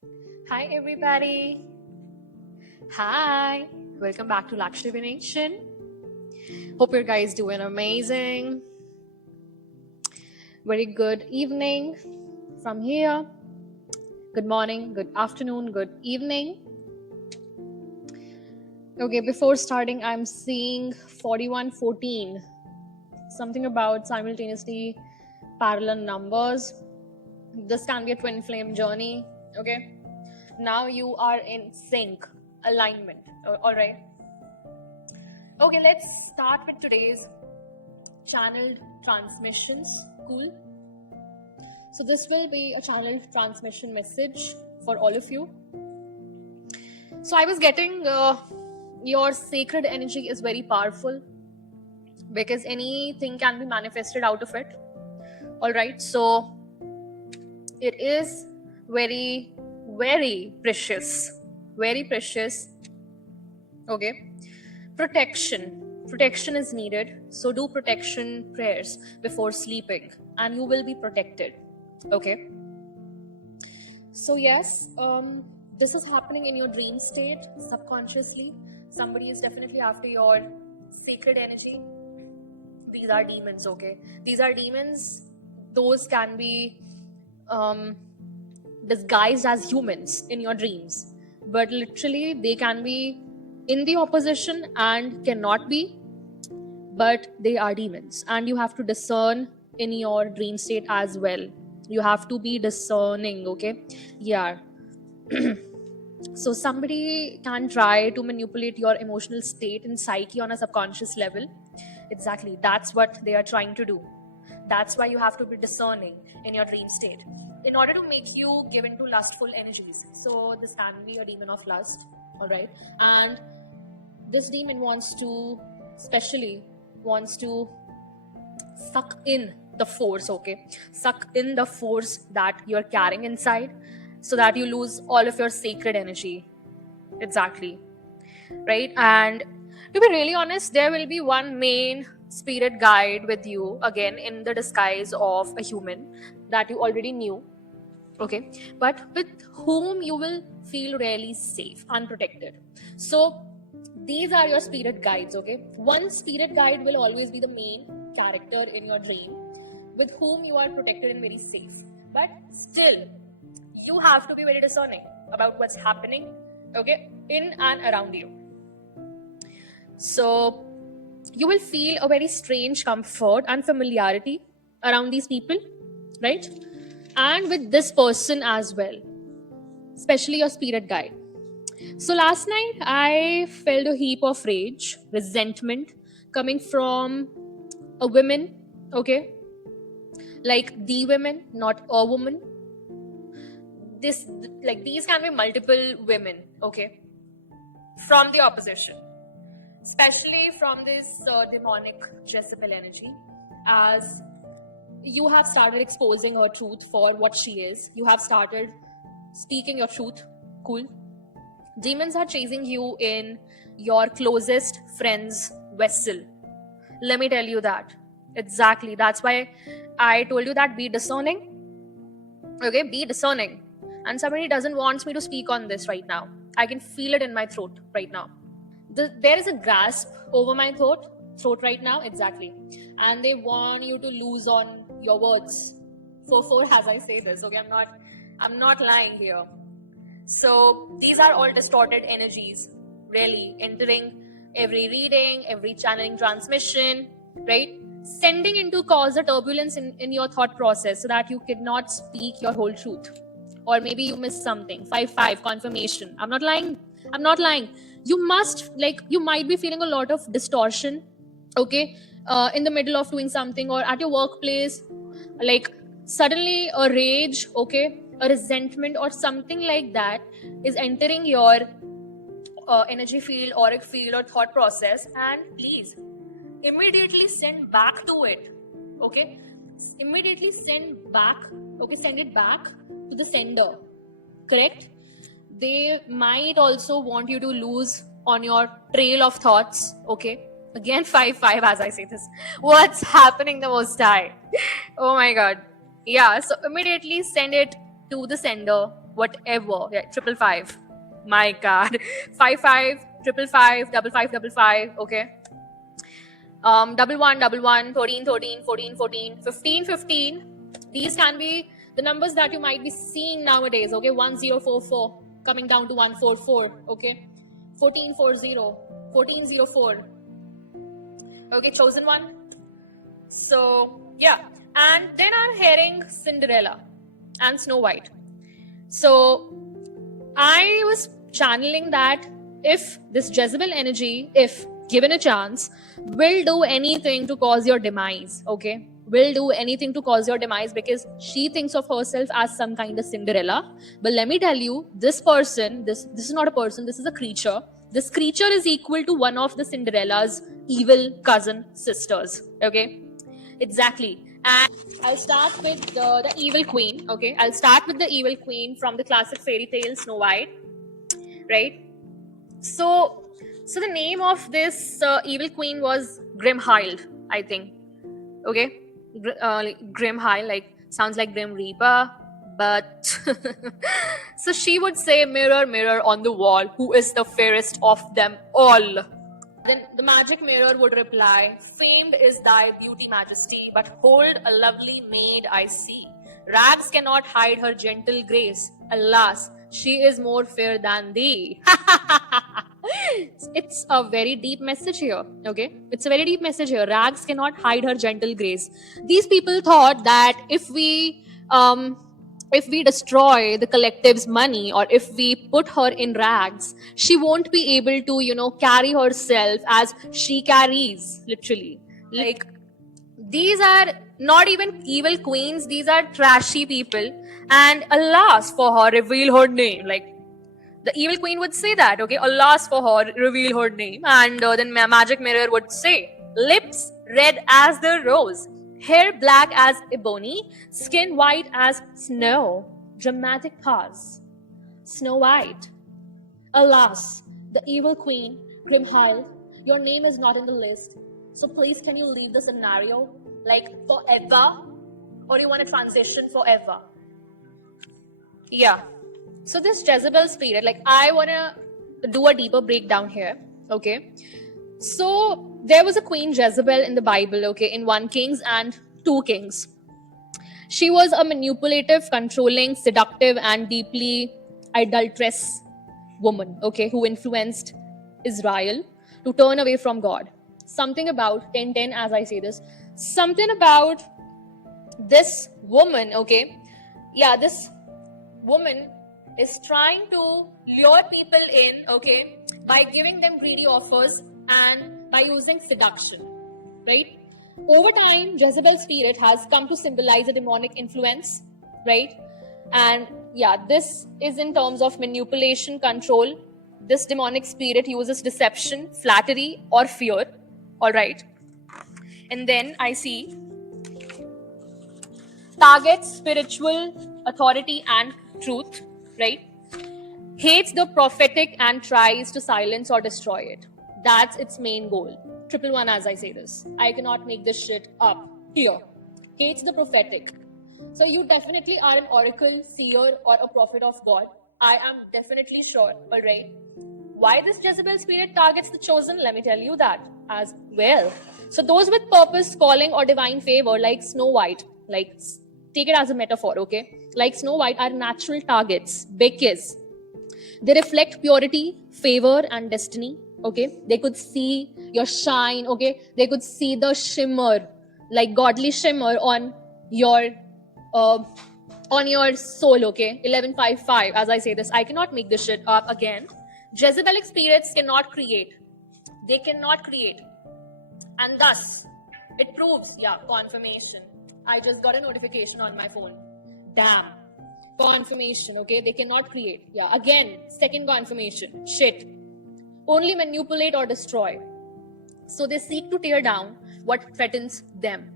Hi everybody. Hi. Welcome back to Lakshmi Nation. Hope you guys doing amazing. Very good evening from here. Good morning, good afternoon, good evening. Okay, before starting, I'm seeing 4114. Something about simultaneously parallel numbers. This can be a twin flame journey. Okay. Now you are in sync, alignment. All right. Okay, let's start with today's channeled transmissions. Cool. So this will be a channeled transmission message for all of you. So I was getting your sacred energy is very powerful because anything can be manifested out of it. All right. So it is very, very precious. Very precious. Okay. Protection is needed, so do protection prayers before sleeping and you will be protected. Okay, so yes, this is happening in your dream state subconsciously. Somebody is definitely after your sacred energy. These are demons. Okay, these are demons. Those can be disguised as humans in your dreams, but literally they can be in the opposition and cannot be, but they are demons and you have to discern in your dream state as well. You have to be discerning. Okay, yeah. So somebody can try to manipulate your emotional state and psyche on a subconscious level. Exactly, that's what they are trying to do. That's why you have to be discerning in your dream state in order to make you give into lustful energies. So this can be a demon of lust. All right, and this demon especially wants to suck in the force. Okay, suck in the force that you're carrying inside so that you lose all of your sacred energy. Exactly, right? And to be really honest, there will be one main spirit guide with you again in the disguise of a human that you already knew. Okay, but with whom you will feel really safe, unprotected. So these are your spirit guides. Okay, one spirit guide will always be the main character in your dream with whom you are protected and very safe, but still you have to be very discerning about what's happening, okay, in and around you. So you will feel a very strange comfort and familiarity around these people, right? And with this person as well, especially your spirit guide. So last night I felt a heap of rage, resentment coming from a woman. Okay, like the women, not a woman. This, like, these can be multiple women. Okay, from the opposition, especially from this demonic Jezebel energy, as you have started exposing her truth for what she is. You have started speaking your truth. Cool. Demons are chasing you in your closest friend's vessel. Let me tell you that. Exactly. That's why I told you that be discerning. Okay, be discerning. And somebody doesn't want me to speak on this right now. I can feel it in my throat right now. There is a grasp over my throat right now. Exactly. And they want you to lose on your words. For as I say this. Okay, I'm not lying here. So these are all distorted energies, really, entering every reading, every channeling transmission, right? Sending into cause a turbulence in your thought process so that you cannot speak your whole truth. Or maybe you missed something. 5-5, confirmation. I'm not lying. I'm not lying. You might be feeling a lot of distortion, okay, in the middle of doing something or at your workplace, like suddenly a rage, okay, a resentment or something like that is entering your energy field, auric field, or thought process, and please immediately send back to it. Okay, immediately send back. Okay, send it back to the sender. Correct. They might also want you to lose on your trail of thoughts. Okay, again 5-5 as I say this. What's happening the most high? Oh my god. Yeah, so immediately send it to the sender. whatever. Yeah, 555. My God. 55, 555, 5555. Okay. 1111, 13, 13, 14, 14, 15, 15. These can be the numbers that you might be seeing nowadays. Okay. 1044 coming down to 144. Okay. 1440, 1404. Okay. Chosen one. So, yeah. And then I'm hearing Cinderella and Snow White. So, I was channeling that if this Jezebel energy, if given a chance, will do anything to cause your demise, okay? Will do anything to cause your demise because she thinks of herself as some kind of Cinderella. But let me tell you, this person, this is not a person, this is a creature. This creature is equal to one of the Cinderella's evil cousin sisters, okay? Exactly. And I'll start with the evil queen. Okay, I'll start with the evil queen from the classic fairy tale Snow White. Right. So the name of this evil queen was Grimhild, I think. Okay, Grimhild, like sounds like Grim Reaper, but so she would say, "Mirror, mirror on the wall, who is the fairest of them all?" Then the magic mirror would reply, "Famed is thy beauty, majesty, but hold a lovely maid I see. Rags cannot hide her gentle grace. Alas, she is more fair than thee." It's a very deep message here, okay? It's a very deep message here. Rags cannot hide her gentle grace. These people thought that if we destroy the collective's money or if we put her in rags, she won't be able to, carry herself as she carries, literally. Like, these are not even evil queens, these are trashy people. And alas for her, reveal her name. Like, the evil queen would say that, okay, alas for her, reveal her name. And then magic mirror would say, lips red as the rose, hair black as ebony, skin white as snow. Dramatic pause. Snow White. Alas, the evil queen, Grimhild, your name is not in the list. So please, can you leave the scenario, like, forever? Or you want to transition forever? Yeah. So this Jezebel spirit, like, I want to do a deeper breakdown here, okay? So there was a queen Jezebel in the Bible, okay, in 1 Kings and 2 Kings. She was a manipulative, controlling, seductive, and deeply adulterous woman, okay, who influenced Israel to turn away from God. Something about 10:10, as I say this, something about this woman, okay? Yeah, this woman is trying to lure people in, okay, by giving them greedy offers and by using seduction, right? Over time, Jezebel's spirit has come to symbolize a demonic influence, right? And yeah, this is in terms of manipulation, control. This demonic spirit uses deception, flattery, or fear, all right? And then I see targets spiritual authority and truth, right? Hates the prophetic and tries to silence or destroy it. That's its main goal. 111, as I say this. I cannot make this shit up. Here. Hates the prophetic. So you definitely are an oracle, seer, or a prophet of God. I am definitely sure, alright? Why this Jezebel spirit targets the chosen? Let me tell you that as well. So those with purpose, calling, or divine favor, like Snow White, like, take it as a metaphor, okay? Like Snow White are natural targets because they reflect purity, favor, and destiny, okay? They could see your shine, okay? They could see the shimmer, like godly shimmer on your soul, okay? 1155, as I say this, I cannot make this shit up again. Jezebelic spirits cannot create. They cannot create. And thus, it proves, yeah, confirmation. I just got a notification on my phone. Damn. Confirmation, okay? They cannot create. Yeah, again, second confirmation. Shit. Only manipulate or destroy. So they seek to tear down what threatens them.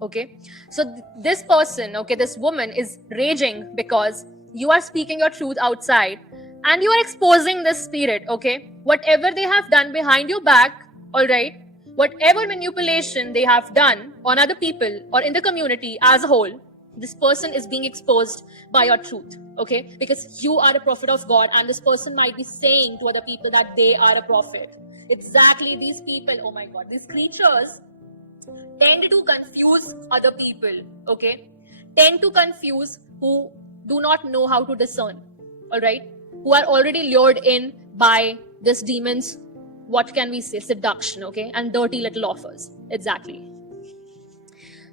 Okay? So this person, okay, this woman is raging because you are speaking your truth outside and you are exposing this spirit, okay? Whatever they have done behind your back, all right? Whatever manipulation they have done on other people or in the community as a whole, this person is being exposed by your truth, okay? Because you are a prophet of God, and this person might be saying to other people that they are a prophet. Exactly, these people, oh my God, these creatures tend to confuse other people, okay? Tend to confuse who do not know how to discern, all right? Who are already lured in by this demon's, what can we say, seduction, okay? And dirty little offers. Exactly.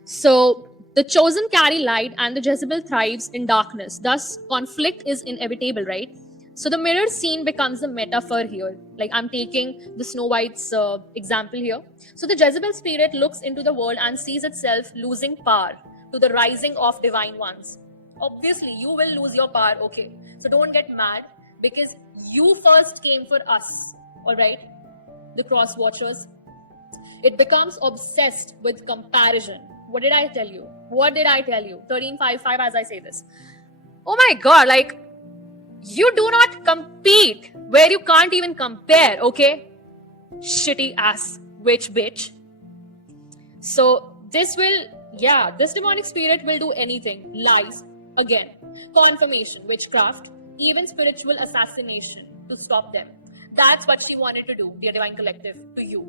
So the chosen carry light and the Jezebel thrives in darkness. Thus, conflict is inevitable, right? So the mirror scene becomes the metaphor here. Like I'm taking the Snow White's example here. So the Jezebel spirit looks into the world and sees itself losing power to the rising of divine ones. Obviously, you will lose your power, okay? So don't get mad because you first came for us, all right? The cross watchers. It becomes obsessed with comparison. What did I tell you? What did I tell you? 13:5:5 as I say this. Oh my God, like you do not compete where you can't even compare, okay? Shitty ass witch bitch. So this demonic spirit will do anything. Lies, again, confirmation, witchcraft, even spiritual assassination to stop them. That's what she wanted to do, dear Divine Collective, to you.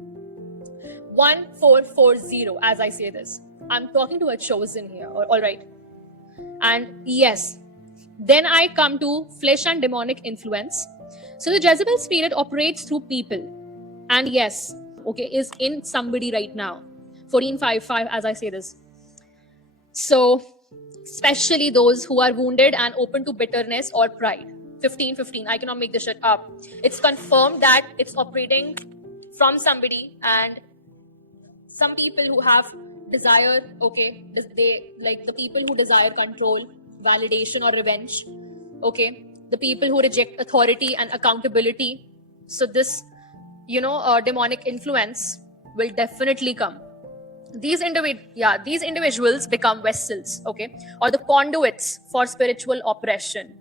1440, as I say this. I'm talking to a chosen here, all right? And yes, then I come to flesh and demonic influence. So the Jezebel spirit operates through people. And yes, okay, is in somebody right now. 14:5:5, as I say this. So, especially those who are wounded and open to bitterness or pride. 15:15, I cannot make this shit up. It's confirmed that it's operating from somebody, and some people who have desire, okay, they like the people who desire control, validation, or revenge, okay, the people who reject authority and accountability. So this, demonic influence will definitely come. These individuals become vessels, okay, or the conduits for spiritual oppression.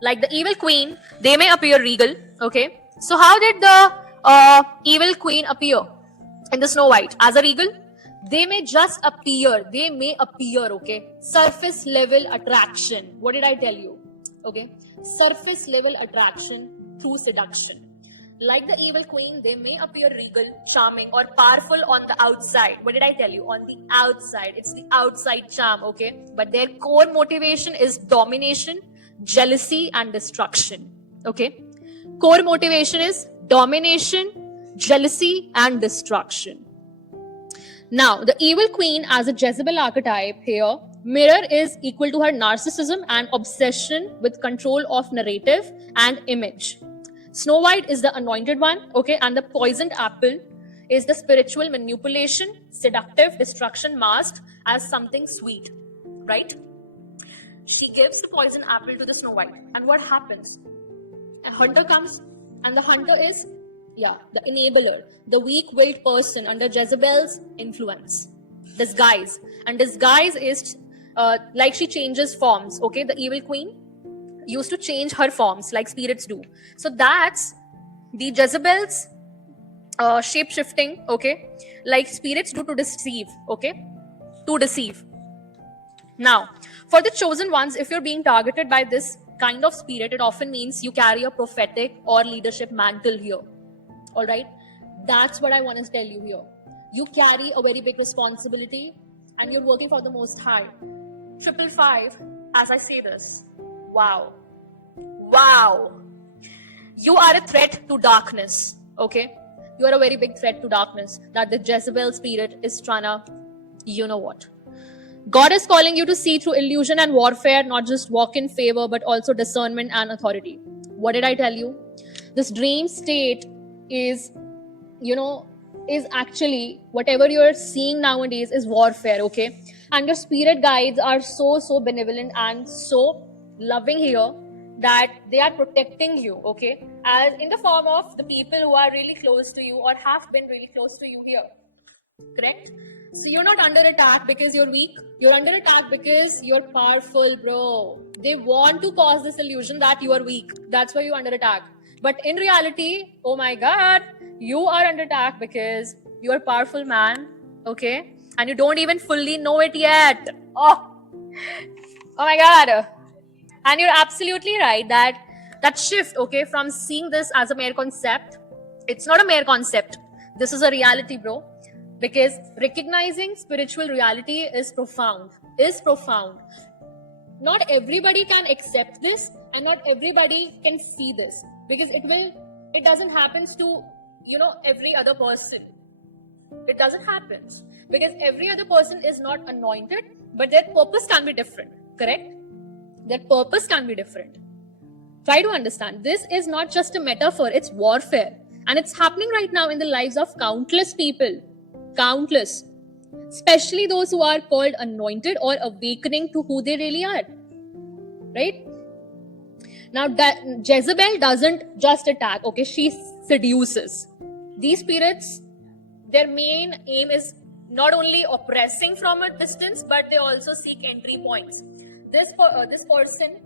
Like the evil queen, they may appear regal, okay. So how did the evil queen appear in the Snow White? As a regal? They may just appear. They may appear, okay. Surface level attraction. What did I tell you? Okay. Surface level attraction through seduction. Like the evil queen, they may appear regal, charming, or powerful on the outside. What did I tell you? On the outside. It's the outside charm, okay. But their core motivation is domination, jealousy, and destruction, okay. Core motivation is domination, jealousy, and destruction. Now, the evil queen as a Jezebel archetype here, mirror is equal to her narcissism and obsession with control of narrative and image. Snow White is the anointed one, okay, and the poisoned apple is the spiritual manipulation, seductive destruction masked as something sweet, right? She gives the poison apple to the Snow White, and what happens? A hunter comes, and the hunter is the enabler, the weak-willed person under Jezebel's influence. Disguise. And disguise is like she changes forms, okay? The evil queen used to change her forms like spirits do. So that's the Jezebel's shape-shifting, okay? Like spirits do to deceive, okay? To deceive. Now, for the chosen ones, if you're being targeted by this kind of spirit, it often means you carry a prophetic or leadership mantle here. All right, that's what I want to tell you here. You carry a very big responsibility and you're working for the Most High. 555, as I say this, wow, you are a threat to darkness, okay? You are a very big threat to darkness that the Jezebel spirit is trying to, you know what? God is calling you to see through illusion and warfare, not just walk in favor, but also discernment and authority. What did I tell you? This dream state is actually whatever you're seeing nowadays is warfare, okay? And your spirit guides are so benevolent and so loving here that they are protecting you, okay? As in the form of the people who are really close to you or have been really close to you here, correct? So you're not under attack because you're weak. You're under attack because you're powerful, bro. They want to cause this illusion that you are weak. That's why you're under attack. But in reality, oh my God, you are under attack because you're a powerful man, okay? And you don't even fully know it yet. Oh, Oh my God. And you're absolutely right that that shift, okay, from seeing this as a mere concept, it's not a mere concept. This is a reality, bro. Because recognizing spiritual reality is profound. Is profound. Not everybody can accept this, and not everybody can see this, because it doesn't happen to, every other person. It doesn't happen because every other person is not anointed, but their purpose can be different. Correct? Their purpose can be different. Try to understand. This is not just a metaphor, it's warfare. And it's happening right now in the lives of countless people. Countless. Especially those who are called anointed or awakening to who they really are. Right? Now, that Jezebel doesn't just attack, okay? She seduces. These spirits, their main aim is not only oppressing from a distance, but they also seek entry points. This person,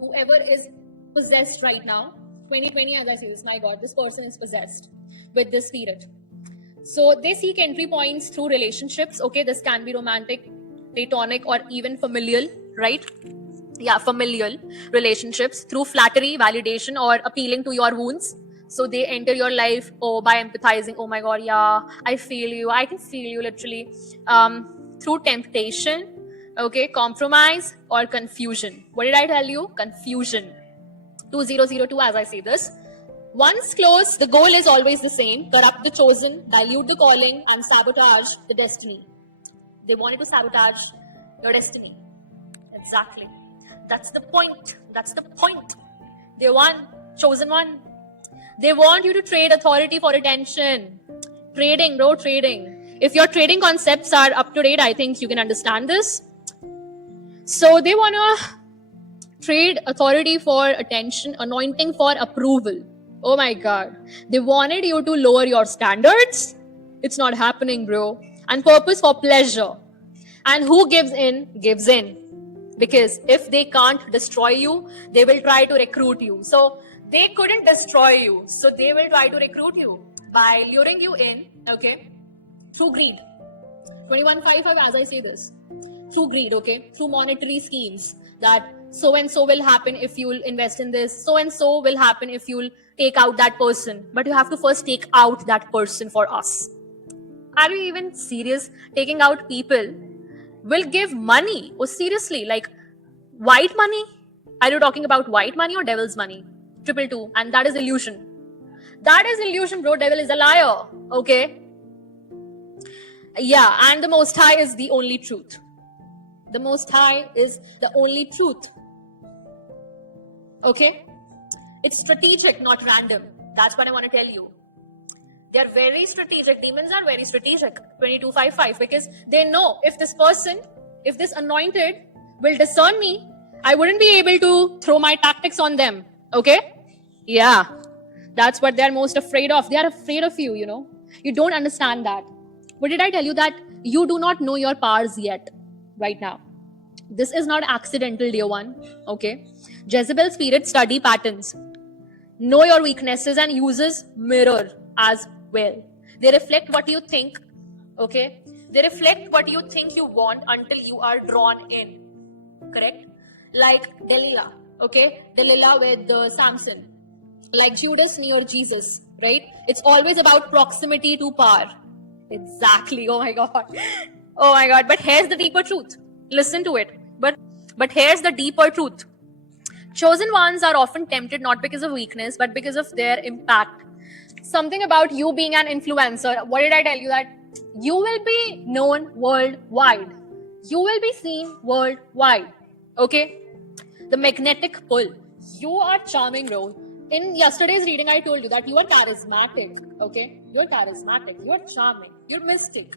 whoever is possessed right now, 2020, as I say this, my God, this person is possessed with this spirit. So they seek entry points through relationships. Okay, this can be romantic, platonic, or even familial, right? Yeah, familial relationships through flattery, validation, or appealing to your wounds. So they enter your life, by empathizing. Oh my God, yeah, I feel you. I can feel you literally. Through temptation, okay, compromise, or confusion. What did I tell you? Confusion. 2002, as I say this. Once closed, the goal is always the same: corrupt the chosen, dilute the calling, and sabotage the destiny. They wanted to sabotage your destiny. Exactly. That's the point. That's the point. They want chosen one. They want you to trade authority for attention. Trading, bro, trading. If your trading concepts are up to date, I think you can understand this. So they want to trade authority for attention, anointing for approval. Oh my God. They wanted you to lower your standards. It's not happening, bro. And purpose for pleasure. And who gives in, gives in. Because if they can't destroy you, they will try to recruit you. So they couldn't destroy you. So they will try to recruit you by luring you in, okay, through greed. 2155, as I say this. Through greed, okay, through monetary schemes, that so and so will happen if you'll invest in this, so and so will happen if you'll take out that person. But you have to first take out that person for us. Are you even serious? Taking out people will give money? Oh, seriously, like white money? Are you talking about white money or devil's money? 222, and that is illusion. That is illusion, bro. Devil is a liar. Okay. Yeah, and the Most High is the only truth. The Most High is the only truth. Okay? It's strategic, not random. That's what I want to tell you. They're very strategic. Demons are very strategic. 2255, because they know if this person, if this anointed will discern me, I wouldn't be able to throw my tactics on them. Okay? Yeah. That's what they're most afraid of. They are afraid of you, you know. You don't understand that. What did I tell you? That you do not know your powers yet, right now. This is not accidental, dear one. Okay? Jezebel spirit study patterns. Know your weaknesses and uses mirror as well. They reflect what you think. Okay? They reflect what you think you want until you are drawn in. Correct? Like Delilah. Okay? Delilah with Samson. Like Judas near Jesus. Right? It's always about proximity to power. Exactly. Oh my God. Oh my God. But here's the deeper truth. Listen to it. But here's the deeper truth. Chosen ones are often tempted not because of weakness, but because of their impact. Something about you being an influencer. What did I tell you? That you will be known worldwide. You will be seen worldwide. Okay? The magnetic pull. You are charming, bro. In yesterday's reading, I told you that you are charismatic. Okay? You're charismatic. You're charming. You're mystic.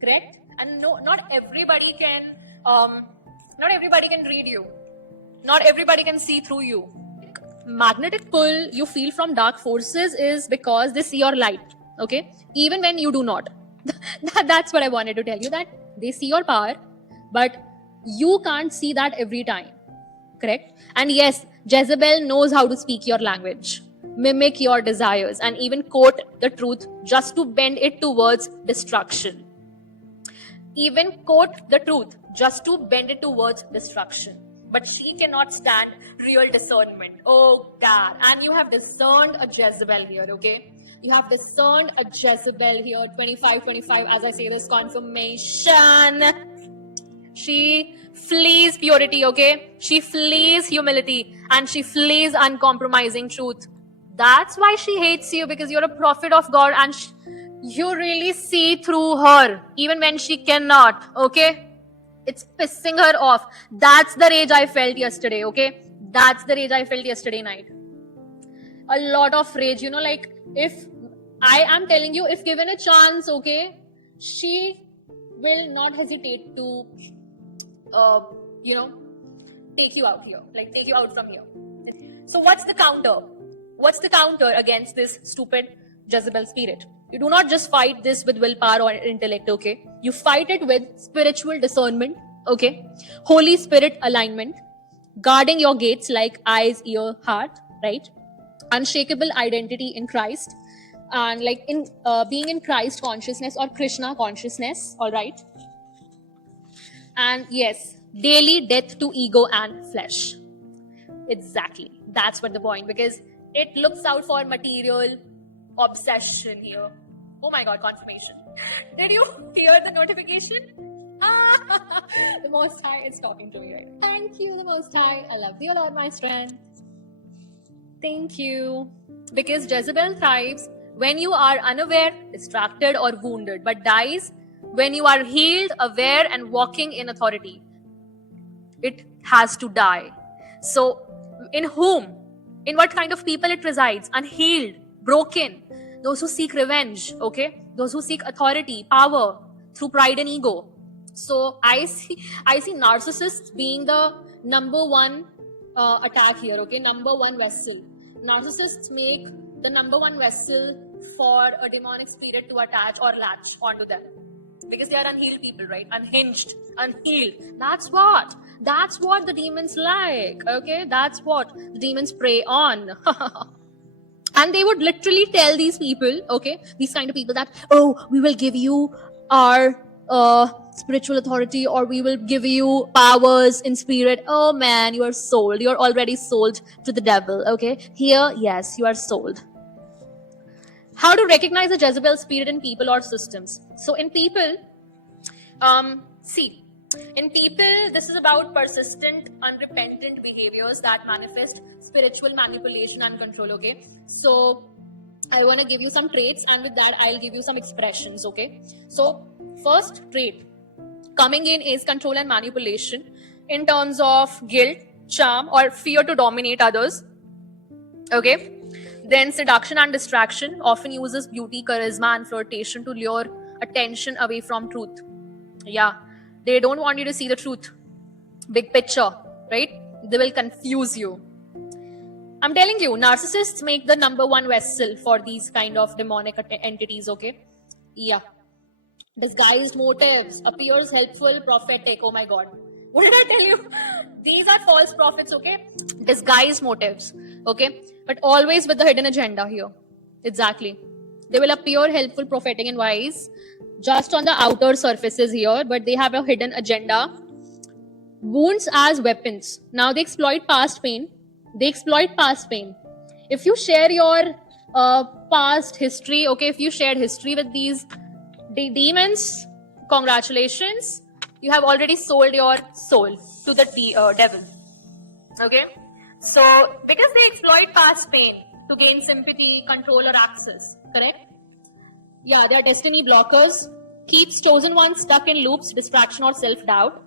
Correct? And no, not everybody can read you. Not everybody can see through you. Magnetic pull you feel from dark forces is because they see your light. Okay? Even when you do not. That's what I wanted to tell you, that they see your power, but you can't see that every time. Correct? And yes, Jezebel knows how to speak your language, mimic your desires, and even quote the truth just to bend it towards destruction. Even quote the truth just to bend it towards destruction. But she cannot stand real discernment. Oh God. And you have discerned a Jezebel here, okay? You have discerned a Jezebel here. 25, as I say this, confirmation. She flees purity, okay? She flees humility and she flees uncompromising truth. That's why she hates you, because you're a prophet of God and you really see through her even when she cannot, okay? It's pissing her off. That's the rage I felt yesterday, okay? That's the rage I felt yesterday night. A lot of rage, like if I am telling you, if given a chance, okay, she will not hesitate to, take you out here, like take you out from here. So what's the counter? What's the counter against this stupid Jezebel spirit? You do not just fight this with willpower or intellect, okay? You fight it with spiritual discernment, okay? Holy Spirit alignment, guarding your gates like eyes, ear, heart, right? Unshakable identity in Christ, and like in being in Christ consciousness or Krishna consciousness, all right? And yes, daily death to ego and flesh. Exactly. That's what the point, because it looks out for material obsession here. Oh my God, confirmation. Did you hear the notification? The Most High is talking to me right now. Thank you, the Most High. I love you, Lord, my strength. Thank you. Because Jezebel thrives when you are unaware, distracted, or wounded, but dies when you are healed, aware, and walking in authority. It has to die. So, in whom? In what kind of people it resides? Unhealed, broken, those who seek revenge, okay? Those who seek authority, power through pride and ego. So I see narcissists being the number one attack here, okay? Number one vessel. Narcissists make the number one vessel for a demonic spirit to attach or latch onto them. Because they are unhealed people, right? Unhinged, unhealed. That's what the demons like, okay? That's what the demons prey on. And they would literally tell these people, okay, these kind of people that, oh, we will give you our spiritual authority, or we will give you powers in spirit. Oh man, you are sold. You're already sold to the devil, okay? Here, yes, you are sold. How to recognize a Jezebel spirit in people or systems? So in people, in people, this is about persistent, unrepentant behaviors that manifest spiritual manipulation and control, okay? So I want to give you some traits, and with that, I'll give you some expressions, okay? So first trait coming in is control and manipulation in terms of guilt, charm, or fear to dominate others, okay? Then seduction and distraction often uses beauty, charisma, and flirtation to lure attention away from truth. Yeah, they don't want you to see the truth, big picture, right? They will confuse you. I'm telling you, narcissists make the number one vessel for these kind of demonic entities, okay? Yeah. Disguised motives, appears helpful, prophetic. Oh my God. What did I tell you? These are false prophets, okay? Disguised motives, okay? But always with the hidden agenda here. Exactly. They will appear helpful, prophetic, and wise just on the outer surfaces here, but they have a hidden agenda. Wounds as weapons. Now they exploit past pain. If you share your past history, okay, if you shared history with these demons, congratulations, you have already sold your soul to the devil, okay? So because they exploit past pain to gain sympathy, control, or access, correct? Yeah, they are destiny blockers, keeps chosen ones stuck in loops, distraction, or self-doubt,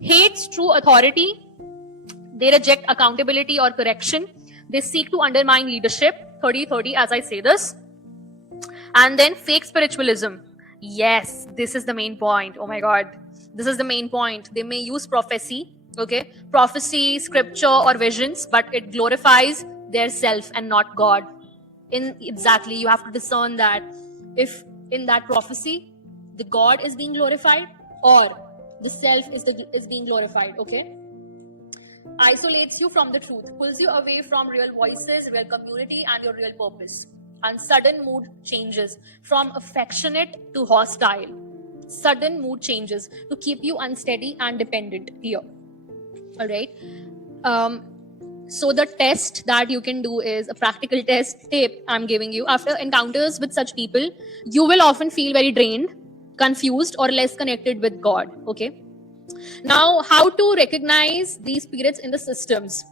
hates true authority, they reject accountability or correction, they seek to undermine leadership, 30-30 as I say this, and then fake spiritualism. Yes, this is the main point. Oh my God, this is the main point. They may use prophecy, okay, prophecy, scripture, or visions, but it glorifies their self and not God. Exactly, you have to discern that if in that prophecy the God is being glorified or the self is being glorified, okay? Isolates you from the truth, pulls you away from real voices, real community, and your real purpose. And sudden mood changes from affectionate to hostile. sudden mood changes to keep you unsteady and dependent here. All right. So the test that you can do is a practical test tip I'm giving you. After encounters with such people, you will often feel very drained, confused, or less connected with God. Okay. Now, how to recognize these spirits in the systems?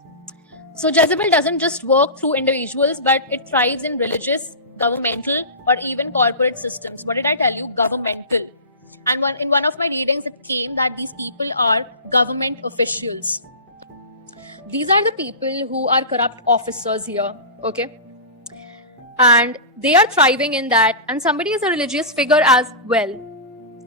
So Jezebel doesn't just work through individuals, but it thrives in religious, governmental, or even corporate systems. What did I tell you? Governmental. And in one of my readings, it came that these people are government officials. These are the people who are corrupt officers here, okay? And they are thriving in that. And somebody is a religious figure as well.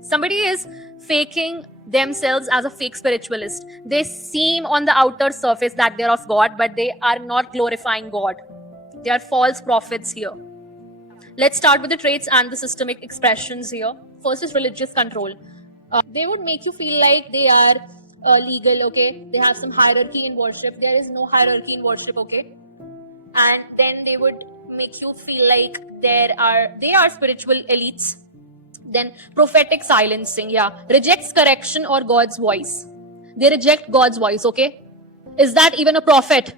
Somebody is faking themselves as a fake spiritualist. They seem on the outer surface that they're of God, but they are not glorifying God. They are false prophets here. Let's start with the traits and the systemic expressions here. First is religious control. They would make you feel like they are legal, okay? They have some hierarchy in worship. There is no hierarchy in worship, okay? And then they would make you feel like they are spiritual elites. Then prophetic silencing, rejects correction or God's voice. They reject God's voice, okay? Is that even a prophet?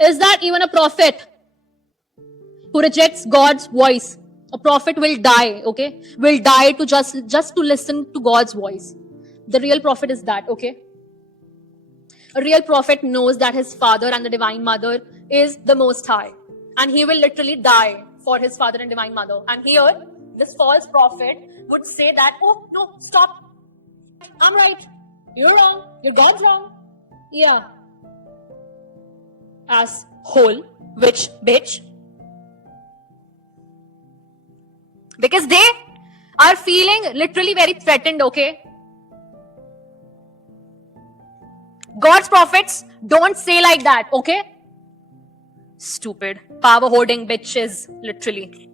Is that even a prophet who rejects God's voice? A prophet will die, okay? Will die to just to listen to God's voice. The real prophet is that, okay? A real prophet knows that his father and the divine mother is the Most High. And he will literally die for his father and divine mother. And here, this false prophet would say that, oh, no, stop. I'm right. You're wrong. Your God's wrong. Yeah. As whole, which bitch. Because they are feeling literally very threatened, okay? God's prophets don't say like that, okay? Stupid, power-hoarding bitches, literally.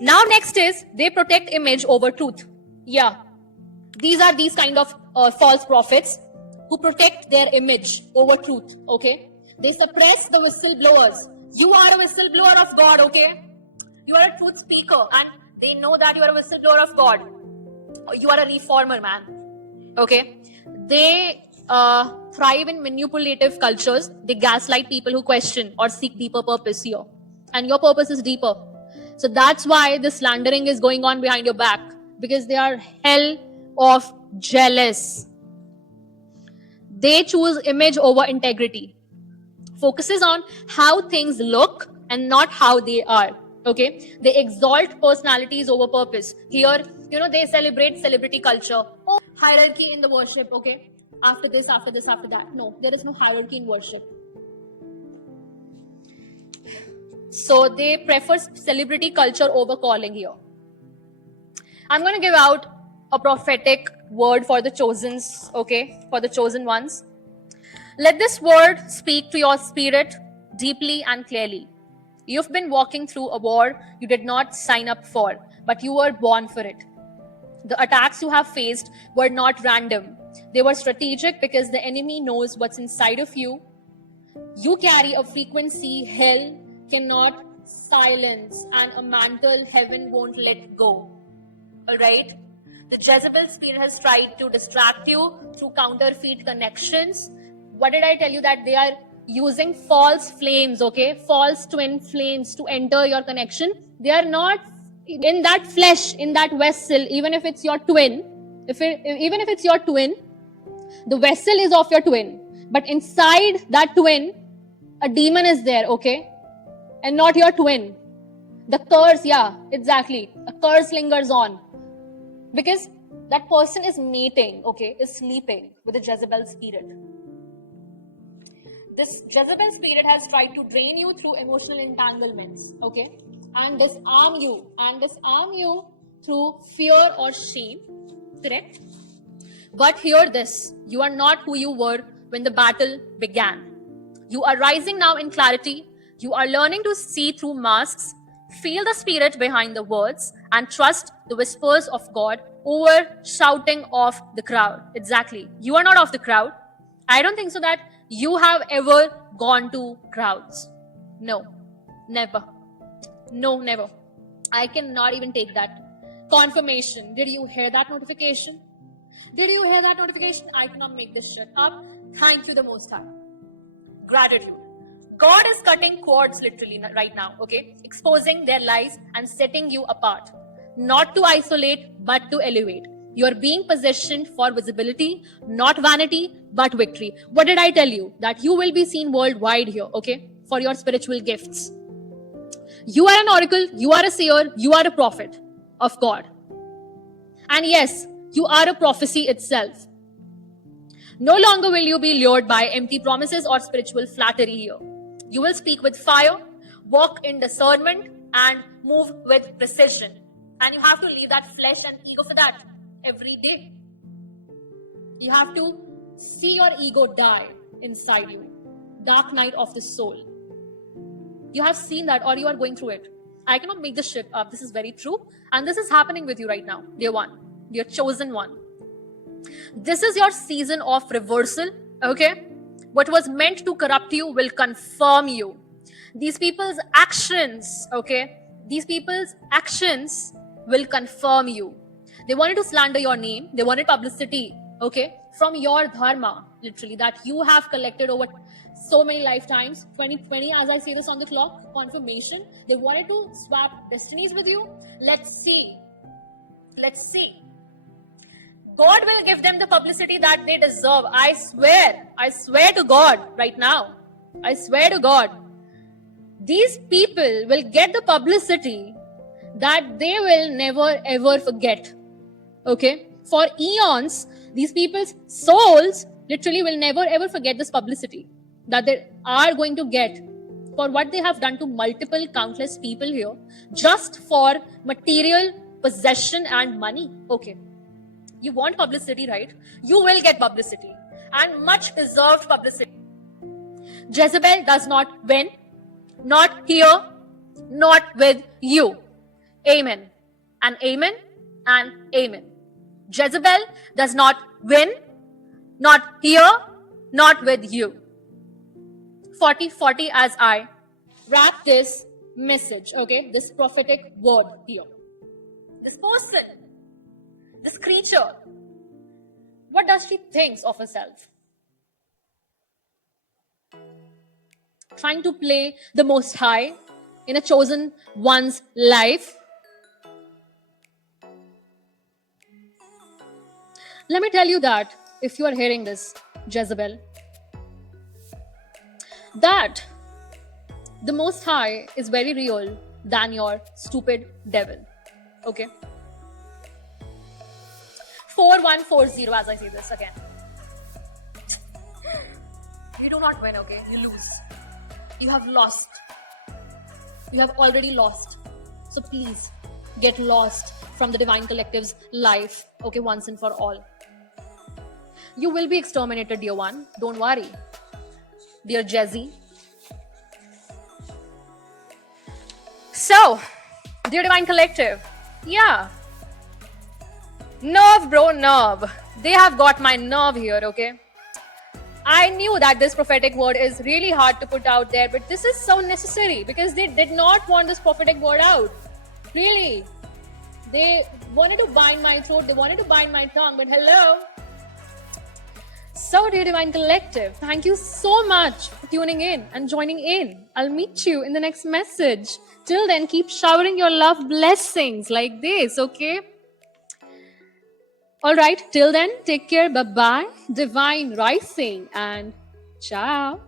Now next is, they protect image over truth. Yeah. These are these kind of false prophets who protect their image over truth, okay? They suppress the whistleblowers. You are a whistleblower of God, okay? You are a truth speaker and they know that you are a whistleblower of God. You are a reformer, man. Okay? They thrive in manipulative cultures. They gaslight people who question or seek deeper purpose here. And your purpose is deeper. So that's why this slandering is going on behind your back. Because they are hell of jealous. They choose image over integrity. Focuses on how things look and not how they are. Okay, they exalt personalities over purpose. Here, they celebrate celebrity culture. Oh, hierarchy in the worship. Okay, after this, after this, after that. No, there is no hierarchy in worship. So they prefer celebrity culture over calling here. I'm going to give out a prophetic word for the chosens. Okay, for the chosen ones. Let this word speak to your spirit deeply and clearly. You've been walking through a war you did not sign up for, but you were born for it. The attacks you have faced were not random. They were strategic because the enemy knows what's inside of you. You carry a frequency hell cannot silence and a mantle heaven won't let go. Alright? The Jezebel spirit has tried to distract you through counterfeit connections. What did I tell you? That they are using false flames, okay? False twin flames to enter your connection. They are not in that flesh, in that vessel, even if it's your twin. Even if it's your twin, the vessel is of your twin. But inside that twin, a demon is there, okay? And not your twin. The curse, exactly. A curse lingers on. Because that person is mating, okay? Is sleeping with the Jezebel spirit. This Jezebel spirit has tried to drain you through emotional entanglements, okay? And disarm you through fear or shame, correct? But hear this, you are not who you were when the battle began. You are rising now in clarity. You are learning to see through masks, feel the spirit behind the words, and trust the whispers of God over shouting of the crowd. Exactly. You are not of the crowd. I don't think so that you have ever gone to crowds. No, never. No, never. I cannot even take that. Confirmation. Did you hear that notification? Did you hear that notification? I cannot make this shit up. Thank you, the Most High. Gratitude. God is cutting cords literally right now, okay? Exposing their lies and setting you apart. Not to isolate, but to elevate. You're being positioned for visibility, not vanity, but victory. What did I tell you? That you will be seen worldwide here, okay? For your spiritual gifts. You are an oracle, you are a seer, you are a prophet of God. And yes, you are a prophecy itself. No longer will you be lured by empty promises or spiritual flattery here. You will speak with fire, walk in discernment, and move with precision. And you have to leave that flesh and ego for that every day. You have to see your ego die inside you. Dark night of the soul. You have seen that, or you are going through it. I cannot make this shit up. This is very true. And this is happening with you right now, dear one, dear chosen one. This is your season of reversal, okay? What was meant to corrupt you will confirm you. These people's actions, okay? These people's actions will confirm you. They wanted to slander your name. They wanted publicity, okay? From your dharma, literally, that you have collected over so many lifetimes. 2020, as I say this on the clock, confirmation. They wanted to swap destinies with you. Let's see. Let's see. God will give them the publicity that they deserve. I swear to God right now. I swear to God. These people will get the publicity that they will never ever forget. Okay? For eons, these people's souls literally will never ever forget this publicity that they are going to get for what they have done to multiple, countless people here just for material possession and money. Okay. You want publicity, right? You will get publicity, and much deserved publicity. Jezebel does not win, not here, not with you. Amen. And amen and amen. Jezebel does not win, not here, not with you. 40-40 as I wrap this message, okay? This prophetic word here. This person, this creature, what does she think of herself? Trying to play the Most High in a chosen one's life. Let me tell you that, if you are hearing this, Jezebel, that the Most High is very real than your stupid devil. Okay? 4140 as I say this again. You do not win, okay? You lose. You have lost. You have already lost. So please, get lost from the Divine Collective's life, okay, once and for all. You will be exterminated, dear one. Don't worry. Dear Jezzy. So, dear Divine Collective, yeah. Nerve, bro, nerve. They have got my nerve here, okay? I knew that this prophetic word is really hard to put out there, but this is so necessary because they did not want this prophetic word out. Really. They wanted to bind my throat, they wanted to bind my tongue, but hello. So, dear Divine Collective, thank you so much for tuning in and joining in. I'll meet you in the next message. Till then, keep showering your love blessings like this, okay? All right, till then, take care, bye-bye, divine rising, and ciao.